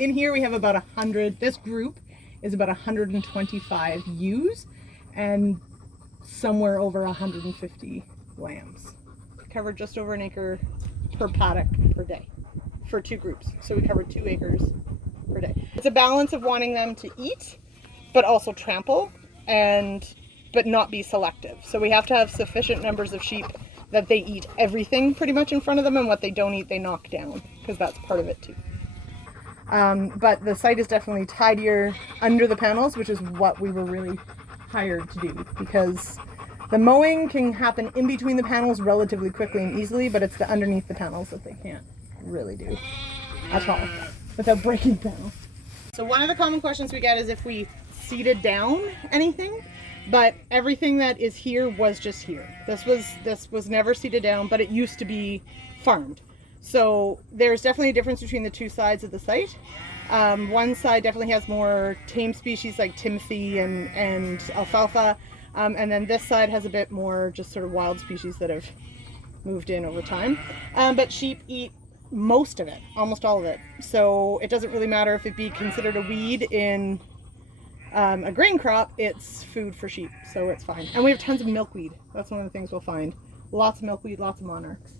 in here we have about 100, this group is about 125 ewes and somewhere over 150 lambs. Covered just over an acre per paddock per day for 2 groups. So we covered 2 acres per day. It's a balance of wanting them to eat, but also trample, but not be selective. So we have to have sufficient numbers of sheep that they eat everything pretty much in front of them, and what they don't eat, they knock down, because that's part of it too. But the site is definitely tidier under the panels, which is what we were really hired to do, because the mowing can happen in between the panels relatively quickly and easily, but it's the underneath the panels that they can't really do at all without breaking the panels. So one of the common questions we get is if we seeded down anything, but everything that is here was just here. This was never seeded down, but it used to be farmed. So there's definitely a difference between the 2 sides of the site. One side definitely has more tame species like timothy and alfalfa, and then this side has a bit more just sort of wild species that have moved in over time. But sheep eat most of it, almost all of it. So it doesn't really matter if it be considered a weed in a grain crop, it's food for sheep, so it's fine. And we have tons of milkweed. That's one of the things we'll find. Lots of milkweed, lots of monarchs.